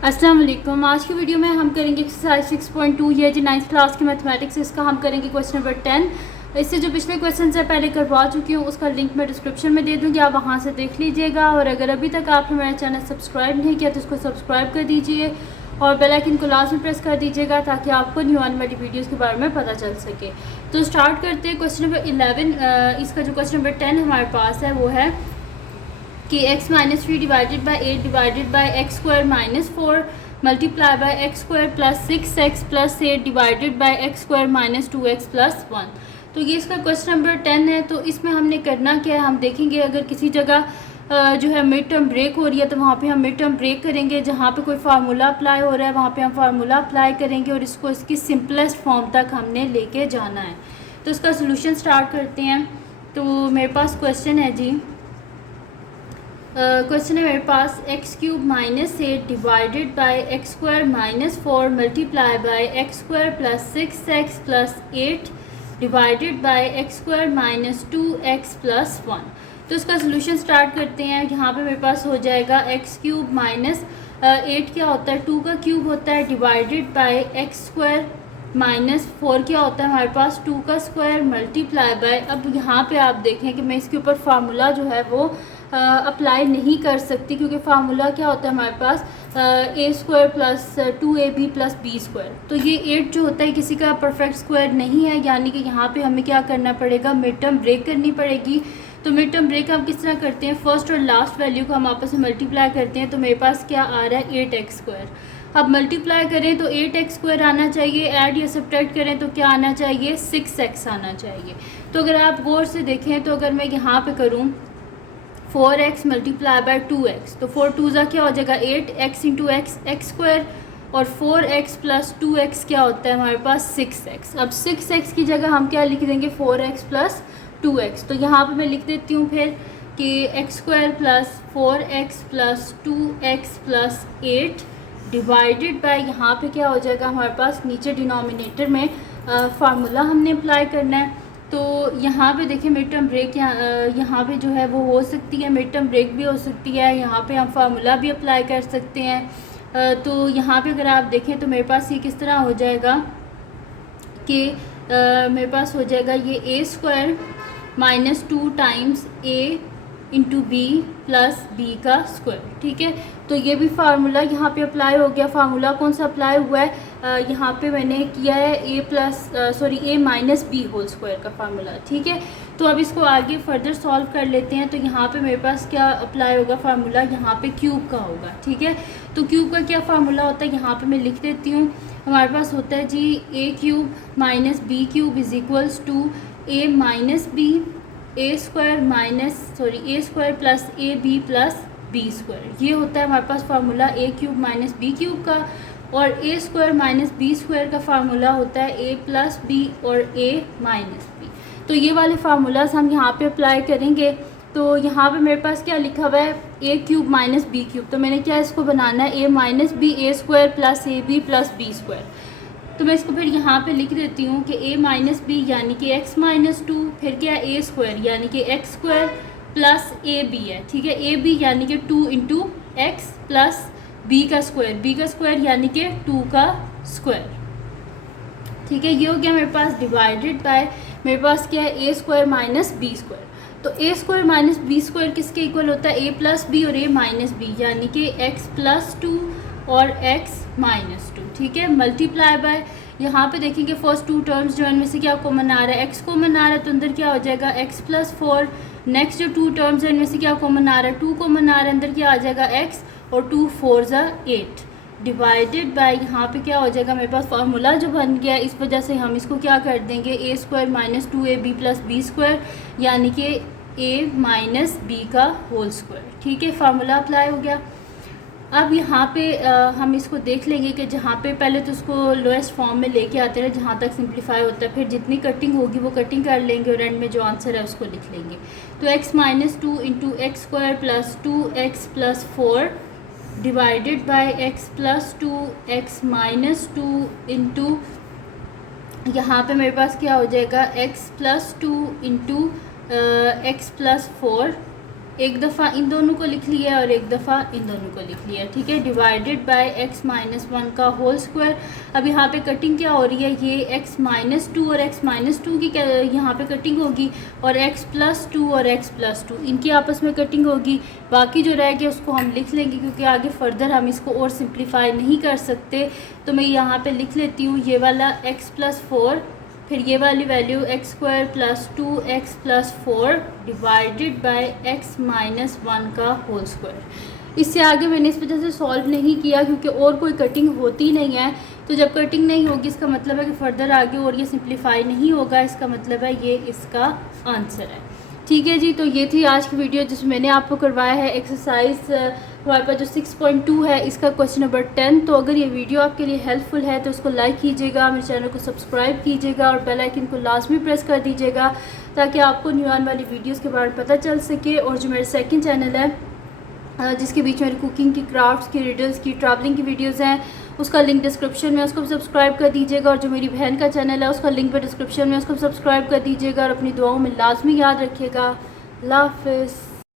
अस्सलाम वालेकुम। आज की वीडियो में हम करेंगे एक्सरसाइज 6.2 ये जी 9th क्लास की मैथमेटिक्स। इसका हम करेंगे क्वेश्चन नंबर 10। इससे जो पिछले क्वेश्चन है पहले करवा चुकी हूँ, उसका लिंक मैं डिस्क्रिप्शन में दे दूँगी, आप वहाँ से देख लीजिएगा। और अगर अभी तक आपने मेरा चैनल सब्सक्राइब नहीं किया तो इसको सब्सक्राइब कर दीजिए और बेल आइकन को लास्ट में प्रेस कर दीजिएगा ताकि आपको न्यू आने वाली वीडियोज़ के बारे में पता चल सके। तो स्टार्ट करते हैं क्वेश्चन नंबर 11। इसका जो क्वेश्चन नंबर 10 हमारे पास है वो है कि x minus 3 divided by 8 divided by x square minus 4 multiply by x square plus 6x plus 8 divided by x square minus 2x plus 1। तो ये इसका क्वेश्चन नंबर 10 है। तो इसमें हमने करना क्या है, हम देखेंगे अगर किसी जगह जो है मिड टर्म ब्रेक हो रही है तो वहाँ पे हम मिड टर्म ब्रेक करेंगे। जहाँ पे कोई फार्मूला अप्लाई हो रहा है वहाँ पे हम फार्मूला अप्लाई करेंगे और इसको इसकी सिंपलेस्ट फॉर्म तक हमने लेके जाना है। तो इसका सोल्यूशन स्टार्ट करते हैं। तो मेरे पास क्वेश्चन है जी, क्वेश्चन है मेरे पास x cube minus 8 divided by x square minus 4 multiply by x square plus 6x plus 8 divided by x square minus 2x plus 1। तो इसका सोल्यूशन स्टार्ट करते हैं। यहाँ पे मेरे पास हो जाएगा एक्स क्यूब माइनस 8 क्या होता है 2 का क्यूब होता है divided by x square minus 4 क्या होता है हमारे पास 2 का स्क्वायर मल्टीप्लाई बाय। अब यहाँ पे आप देखें कि मैं इसके ऊपर फार्मूला जो है वो अप्लाई नहीं कर सकती क्योंकि फार्मूला क्या होता है हमारे पास a square plus 2ab plus b square. तो ये 8 जो होता है किसी का परफेक्ट स्क्वायर नहीं है, यानी कि यहाँ पे हमें क्या करना पड़ेगा, मिड टर्म ब्रेक करनी पड़ेगी। तो मिड टर्म ब्रेक हम किस तरह करते हैं, फर्स्ट और लास्ट वैल्यू को हम आपस में मल्टीप्लाई करते हैं। तो मेरे पास क्या आ रहा है 8x स्क्वायर। अब मल्टीप्लाई करें तो 8x स्क्वायर आना चाहिए, ऐड या सब्ट्रैक्ट करें तो क्या आना चाहिए 6x आना चाहिए। तो अगर आप गौर से देखें तो अगर मैं यहाँ पे करूँ 4x मल्टीप्लाई बाय 2x तो 4 2 क्या हो जाएगा 8x into x x square और 4x प्लस 2x क्या होता है हमारे पास 6x। अब 6x की जगह हम क्या लिख देंगे 4x प्लस 2x। तो यहाँ पे मैं लिख देती हूँ फिर कि X square plus 4x plus 2x plus 8 divided by यहाँ पे क्या हो जाएगा हमारे पास नीचे डिनोमिनेटर में फार्मूला हमने अप्लाई करना है। तो यहाँ पे देखिए मिड टर्म ब्रेक यहाँ पे जो है वो हो सकती है, मिड टर्म ब्रेक भी हो सकती है, यहाँ पे हम फार्मूला भी अप्लाई कर सकते हैं। तो यहाँ पे अगर आप देखें तो मेरे पास ये किस तरह हो जाएगा कि मेरे पास हो जाएगा ये ए स्क्वायर माइनस 2 टाइम्स ए इंटू बी प्लस बी का स्क्वायर। ठीक है, तो ये भी फार्मूला यहाँ पे अप्लाई हो गया। फार्मूला कौन सा अप्लाई हुआ है, यहाँ पे मैंने किया है a minus B whole square का फार्मूला। ठीक है, तो अब इसको आगे फर्दर सॉल्व कर लेते हैं। तो यहाँ पे मेरे पास क्या अप्लाई होगा फार्मूला, यहाँ पे क्यूब का होगा। ठीक है, तो क्यूब का क्या फार्मूला होता है यहाँ पे मैं लिख देती हूँ। हमारे पास होता है जी a cube minus b cube is equals to a minus b a square plus A b plus b square. ये होता है हमारे पास formula a cube minus b cube का। और a square minus b square का फार्मूला होता है ए प्लस बी और ए माइनस बी। तो ये वाले फार्मूलाज हम यहाँ पे अप्लाई करेंगे। तो यहाँ पे मेरे पास क्या लिखा हुआ है a cube minus b cube, तो मैंने क्या इसको बनाना है a minus b a square plus A b plus b square. तो मैं इसको फिर यहाँ पे लिख देती हूँ कि ए माइनस बी यानी कि एक्स माइनस 2, फिर क्या ए स्क्वायर यानी कि एक्स स्क्वायर प्लस ए बी है। ठीक है, ए बी यानी कि 2 इंटू एक्स प्लस बी का स्क्वायर यानी कि 2 का स्क्वायर। ठीक है, ये हो गया मेरे पास डिवाइडेड बाय मेरे पास क्या है ए स्क्वायर माइनस बी स्क्वायर। तो ए स्क्वायर माइनस बी स्क्वायर किसके इक्वल होता है ए प्लस बी और ए माइनस बी यानी कि एक्स प्लस 2 और x माइनस 2। ठीक है, मल्टीप्लाई बाय यहाँ पे देखेंगे फर्स्ट 2 टर्म्स जो इनमें से क्या कॉमन आ रहा है x कॉमन आ रहा है तो अंदर क्या हो जाएगा x प्लस 4। नेक्स्ट जो 2 टर्म्स है इनमें से क्या कॉमन आ रहा है 2 कॉमन आ रहा है, अंदर क्या आ जाएगा x और 2 4 ज़ा 8 डिवाइडेड बाय यहाँ पे क्या हो जाएगा मेरे पास फार्मूला जो बन गया, इस वजह से हम इसको क्या कर देंगे a square minus 2ab plus b square यानी कि a माइनस बी का होल स्क्वायर। ठीक है, फार्मूला अप्लाई हो गया। अब यहाँ पे हम इसको देख लेंगे कि जहाँ पे पहले तो उसको लोएस्ट फॉर्म में लेके आते हैं जहाँ तक सिंप्लीफाई होता है, फिर जितनी कटिंग होगी वो कटिंग कर लेंगे और एंड में जो आंसर है उसको लिख लेंगे। तो x minus 2 into x square plus 2x plus 4 divided by x plus 2 x minus 2 into यहाँ पे मेरे पास क्या हो जाएगा x plus 2 into X plus 4 एक दफ़ा इन दोनों को लिख लिया और एक दफ़ा इन दोनों को लिख लिया, ठीक है। डिवाइडेड बाय x माइनस 1 का होल स्क्वायर। अब यहाँ पे कटिंग क्या हो रही है, ये x माइनस 2 और x माइनस 2 की यहाँ पे कटिंग होगी, और x प्लस 2 और x प्लस 2 इनकी आपस में कटिंग होगी। बाकी जो रह गया उसको हम लिख लेंगे, क्योंकि आगे फर्दर हम इसको और सिंप्लीफाई नहीं कर सकते। तो मैं यहाँ पर लिख लेती हूँ ये वाला x प्लस 4, फिर ये वाली value x square plus 2x plus 4 divided by x minus 1 का होल स्क्वायर। इससे आगे मैंने इस वजह से सॉल्व नहीं किया क्योंकि और कोई कटिंग होती नहीं है। तो जब कटिंग नहीं होगी इसका मतलब है कि फ़र्दर आगे और ये सिंप्लीफाई नहीं होगा, इसका मतलब है ये इसका आंसर है। ठीक है जी, तो ये थी आज की वीडियो जिसमें मैंने आपको करवाया है एक्सरसाइज हमारे पास जो 6.2 है इसका क्वेश्चन नंबर 10। तो अगर ये वीडियो आपके लिए हेल्पफुल है तो इसको लाइक कीजिएगा, मेरे चैनल को सब्सक्राइब कीजिएगा और बेल आइकन को लाजमी प्रेस कर दीजिएगा ताकि आपको न्यू आने वाली वीडियोस के बारे में पता चल सके। और जो मेरा सेकंड चैनल है जिसके बीच में कुकिंग की, क्राफ्ट्स की, रिडल्स की, ट्रैवलिंग की वीडियोज़ हैं, उसका लिंक डिस्क्रिप्शन में, उसको सब्सक्राइब कर दीजिएगा। और जो मेरी बहन का चैनल है उसका लिंक भी डिस्क्रिप्शन में, उसको सब्सक्राइब कर दीजिएगा। और अपनी दुआओं में लाजमी याद रखिएगा। अल्लाह हाफ़िज़।